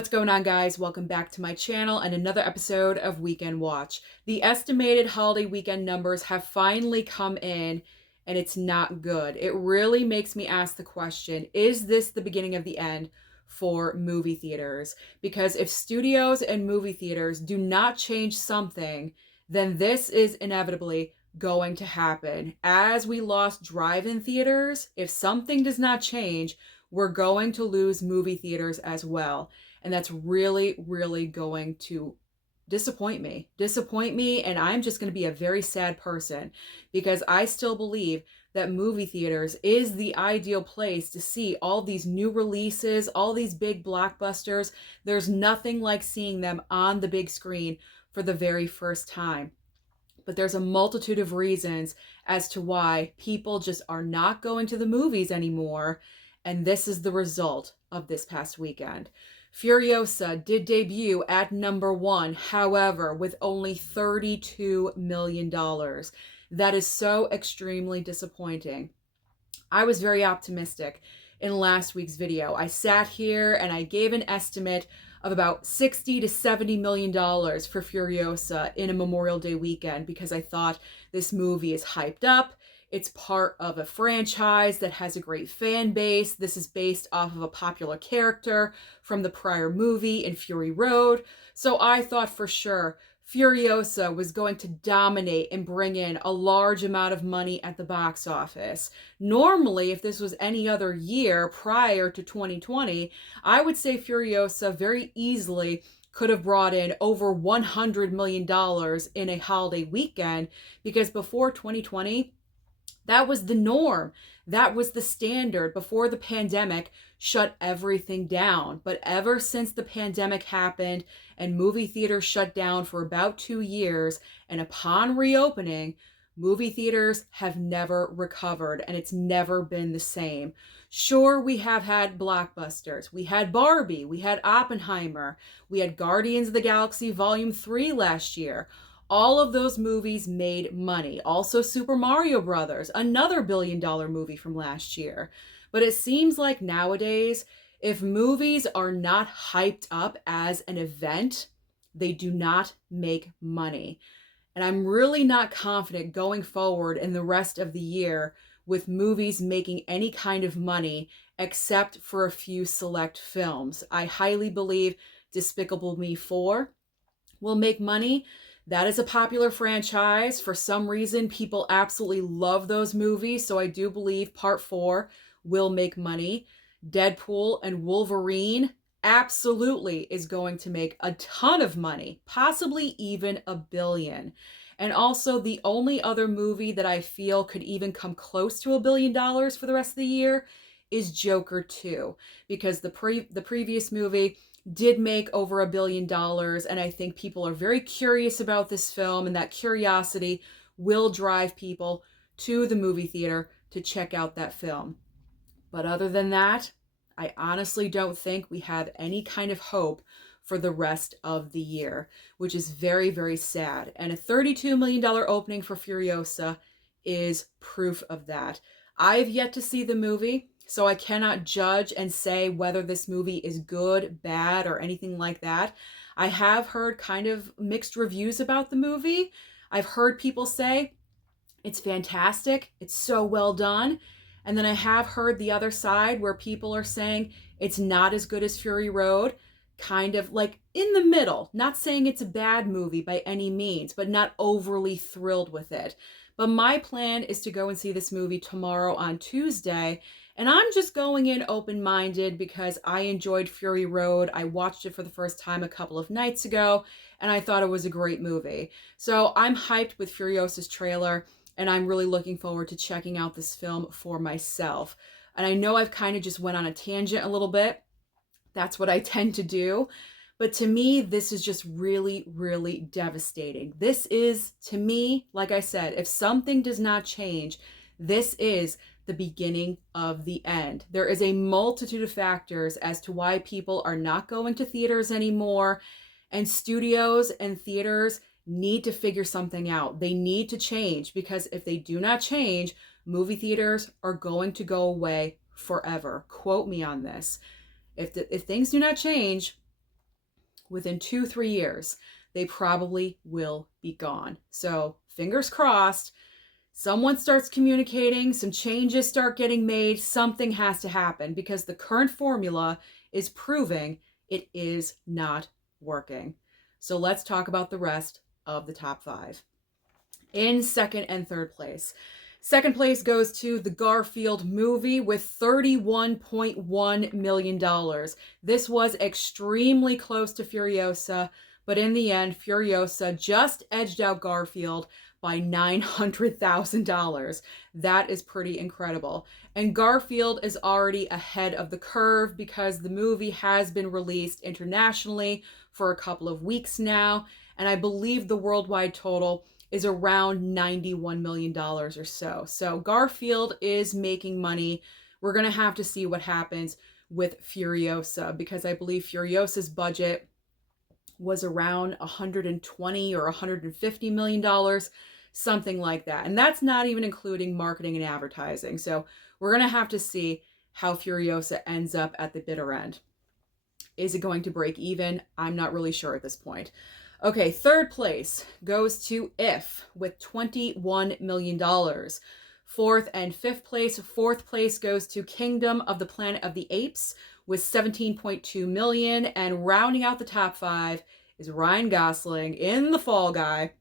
What's going on, guys? Welcome back to my channel and another episode of Weekend Watch. The estimated holiday weekend numbers have finally come in, and it's not good. It really makes me ask the question, is this the beginning of the end for movie theaters? Because if studios and movie theaters do not change something, then this is inevitably going to happen. As we lost drive-in theaters, if something does not change, we're going to lose movie theaters as well. And that's really, really going to disappoint me. And I'm just going to be a very sad person because I still believe that movie theaters is the ideal place to see all these new releases, all these big blockbusters. There's nothing like seeing them on the big screen for the very first time. But there's a multitude of reasons as to why people just are not going to the movies anymore. And this is the result of this past weekend. Furiosa did debut at #1, however, with only $32 million. That is so extremely disappointing. I was very optimistic in last week's video. I sat here and I gave an estimate of about $60 to $70 million for Furiosa in a Memorial Day weekend because I thought this movie is hyped up. It's part of a franchise that has a great fan base. This is based off of a popular character from the prior movie in Fury Road. So I thought for sure Furiosa was going to dominate and bring in a large amount of money at the box office. Normally, if this was any other year prior to 2020, I would say Furiosa very easily could have brought in over $100 million in a holiday weekend because before 2020, that was the norm. That was the standard before the pandemic shut everything down. But ever since the pandemic happened and movie theaters shut down for about 2 years, and upon reopening, movie theaters have never recovered and it's never been the same. Sure, we have had blockbusters. We had Barbie, we had Oppenheimer, we had Guardians of the Galaxy Volume 3 last year. All of those movies made money. Also Super Mario Brothers, another billion-dollar movie from last year. But it seems like nowadays, if movies are not hyped up as an event, they do not make money. And I'm really not confident going forward in the rest of the year with movies making any kind of money except for a few select films. I highly believe Despicable Me 4 will make money. That is a popular franchise. For some reason, people absolutely love those movies. So I do believe Part 4 will make money. Deadpool and Wolverine absolutely is going to make a ton of money, possibly even $1 billion. And also the only other movie that I feel could even come close to $1 billion for the rest of the year is Joker 2, because the previous movie did make over $1 billion, and I think people are very curious about this film, and that curiosity will drive people to the movie theater to check out that film. But other than that, I honestly don't think we have any kind of hope for the rest of the year, which is very, very sad. And a $32 million opening for Furiosa is proof of that. I've yet to see the movie, so I cannot judge and say whether this movie is good, bad, or anything like that. I have heard kind of mixed reviews about the movie. I've heard people say it's fantastic, it's so well done. And then I have heard the other side where people are saying it's not as good as Fury Road, kind of like in the middle. Not saying it's a bad movie by any means, but not overly thrilled with it. But my plan is to go and see this movie tomorrow on Tuesday. And I'm just going in open-minded because I enjoyed Fury Road. I watched it for the first time a couple of nights ago, and I thought it was a great movie. So I'm hyped with Furiosa's trailer, and I'm really looking forward to checking out this film for myself. And I know I've kind of just went on a tangent a little bit. That's what I tend to do. But to me, this is just really, really devastating. This is, to me, like I said, if something does not change, this is the beginning of the end. There is a multitude of factors as to why people are not going to theaters anymore, and studios and theaters need to figure something out. They need to change, because if they do not change, movie theaters are going to go away forever. Quote me on this. If things do not change, within 2-3 years, they probably will be gone. So fingers crossed, someone starts communicating, some changes start getting made, something has to happen because the current formula is proving it is not working. So let's talk about the rest of the top 5. In second and third place. Second place goes to the Garfield movie with $31.1 million. This was extremely close to Furiosa, but in the end, Furiosa just edged out Garfield by $900,000. That is pretty incredible. And Garfield is already ahead of the curve because the movie has been released internationally for a couple of weeks now, and I believe the worldwide total is around $91 million or so. So Garfield is making money. We're going to have to see what happens with Furiosa because I believe Furiosa's budget was around $120 or $150 million, something like that. And that's not even including marketing and advertising. So we're going to have to see how Furiosa ends up at the bitter end. Is it going to break even? I'm not really sure at this point. Okay, third place goes to If with $21 million. Fourth and fifth place. Fourth place goes to Kingdom of the Planet of the Apes with $17.2 million. And rounding out the top 5 is Ryan Gosling in The Fall Guy.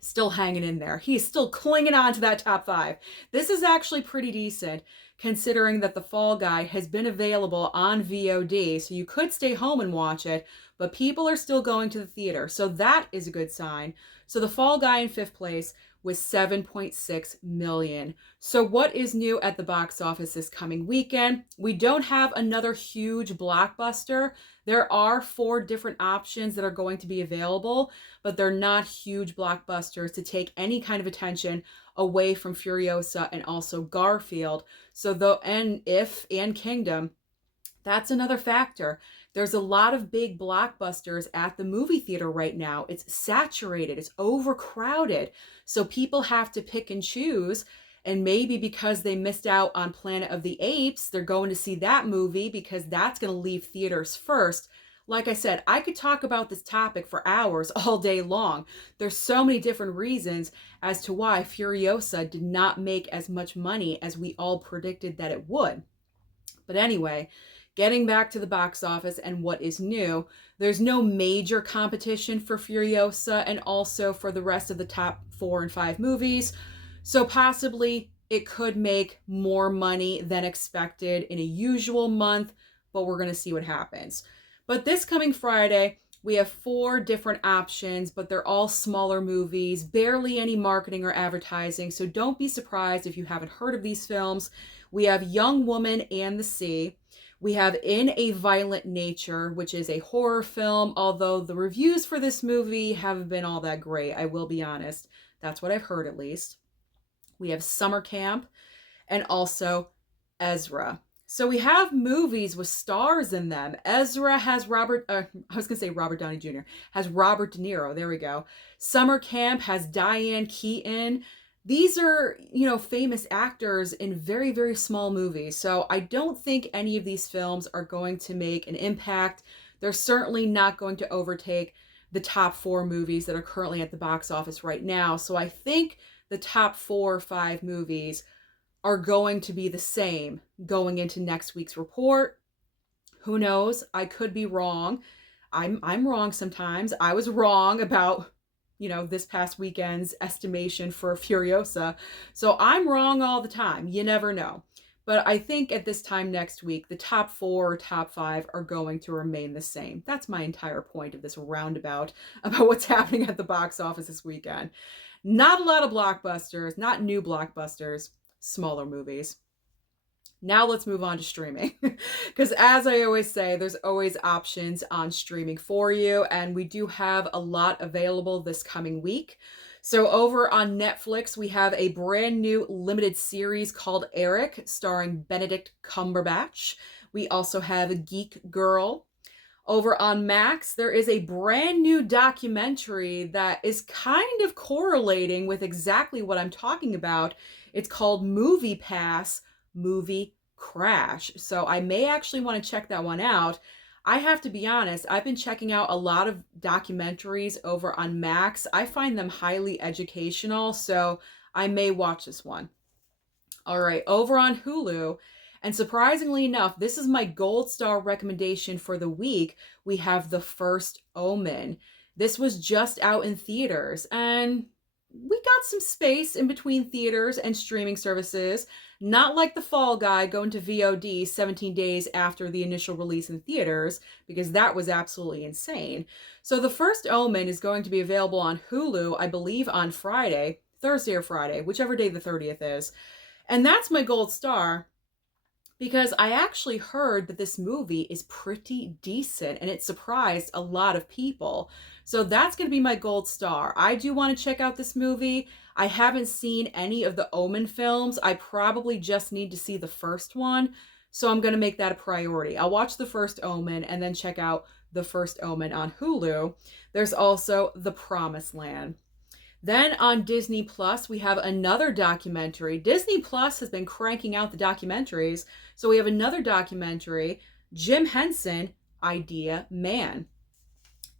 Still hanging in there. He's still clinging on to that top 5. This is actually pretty decent considering that The Fall Guy has been available on VOD, so you could stay home and watch it, but people are still going to the theater, so that is a good sign. So The Fall Guy in fifth place with $7.6 million. So what is new at the box office this coming weekend? We don't have another huge blockbuster. There are 4 different options that are going to be available, but they're not huge blockbusters to take any kind of attention away from Furiosa and also Garfield. So If and Kingdom, that's another factor. There's a lot of big blockbusters at the movie theater right now. It's saturated, it's overcrowded. So people have to pick and choose. And maybe because they missed out on Planet of the Apes, they're going to see that movie because that's going to leave theaters first. Like I said, I could talk about this topic for hours all day long. There's so many different reasons as to why Furiosa did not make as much money as we all predicted that it would. But anyway, getting back to the box office and what is new, there's no major competition for Furiosa and also for the rest of the top 4 and 5 movies. So possibly it could make more money than expected in a usual month, but we're going to see what happens. But this coming Friday, we have 4 different options, but they're all smaller movies, barely any marketing or advertising, so don't be surprised if you haven't heard of these films. We have Young Woman and the Sea. We have In a Violent Nature, which is a horror film, although the reviews for this movie haven't been all that great, I will be honest. That's what I've heard at least. We have Summer Camp and also Ezra. So we have movies with stars in them. Ezra has Robert Downey Jr. has Robert De Niro. There we go. Summer Camp has Diane Keaton. These are, famous actors in very, very small movies. So I don't think any of these films are going to make an impact. They're certainly not going to overtake the top 4 movies that are currently at the box office right now. So I think the top 4 or 5 movies are going to be the same going into next week's report. Who knows? I could be wrong. I'm wrong sometimes. I was wrong about, this past weekend's estimation for Furiosa. So I'm wrong all the time. You never know. But I think at this time next week, the top 4 or top 5 are going to remain the same. That's my entire point of this roundabout about what's happening at the box office this weekend. Not a lot of blockbusters, not new blockbusters. Smaller movies. Now let's move on to streaming. Because as I always say, there's always options on streaming for you. And we do have a lot available this coming week. So over on Netflix, we have a brand new limited series called Eric, starring Benedict Cumberbatch. We also have Geek Girl. Over on Max, there is a brand new documentary that is kind of correlating with exactly what I'm talking about. It's called Movie Pass, Movie Crash. So I may actually want to check that one out. I have to be honest, I've been checking out a lot of documentaries over on Max. I find them highly educational, so I may watch this one. All right, over on Hulu. And surprisingly enough, this is my gold star recommendation for the week. We have The First Omen. This was just out in theaters, and we got some space in between theaters and streaming services. Not like The Fall Guy going to VOD 17 days after the initial release in theaters, because that was absolutely insane. So, The First Omen is going to be available on Hulu, I believe, on Friday, Thursday or Friday, whichever day the 30th is. And that's my gold star because I actually heard that this movie is pretty decent and it surprised a lot of people. So that's going to be my gold star. I do want to check out this movie. I haven't seen any of the Omen films. I probably just need to see the first one. So I'm going to make that a priority. I'll watch The First Omen and then check out The First Omen on Hulu. There's also The Promised Land. Then on Disney Plus, we have another documentary. Disney Plus has been cranking out the documentaries. So we have another documentary, Jim Henson, Idea Man.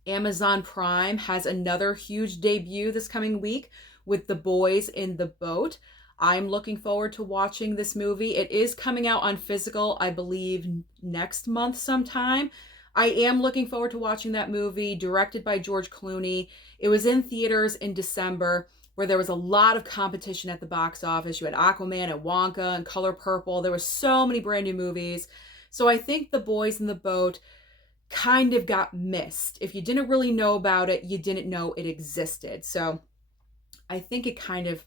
Amazon Prime has another huge debut this coming week with The Boys in the Boat. I'm looking forward to watching this movie. It is coming out on physical, I believe, next month sometime. I am looking forward to watching that movie, directed by George Clooney. It was in theaters in December, where there was a lot of competition at the box office. You had Aquaman and Wonka and Color Purple. There were so many brand new movies. So I think The Boys in the Boat kind of got missed. If you didn't really know about it, you didn't know it existed. So I think it kind of,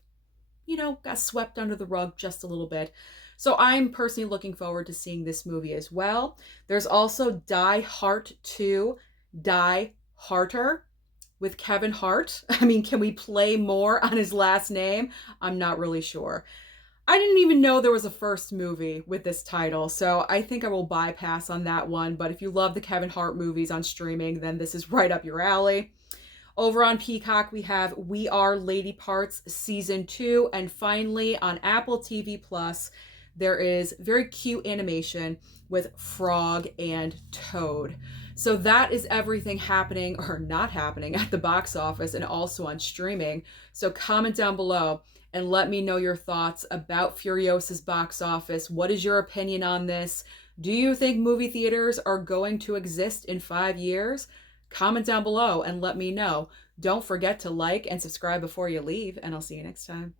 got swept under the rug just a little bit. So I'm personally looking forward to seeing this movie as well. There's also Die Hard 2, Die Harder with Kevin Hart. I mean, can we play more on his last name? I'm not really sure. I didn't even know there was a first movie with this title, so I think I will bypass on that one. But if you love the Kevin Hart movies on streaming, then this is right up your alley. Over on Peacock, we have We Are Lady Parts Season 2. And finally, on Apple TV Plus, there is very cute animation with Frog and Toad. So that is everything happening or not happening at the box office and also on streaming. So comment down below and let me know your thoughts about Furiosa's box office. What is your opinion on this? Do you think movie theaters are going to exist in 5 years? Comment down below and let me know. Don't forget to like and subscribe before you leave, and I'll see you next time.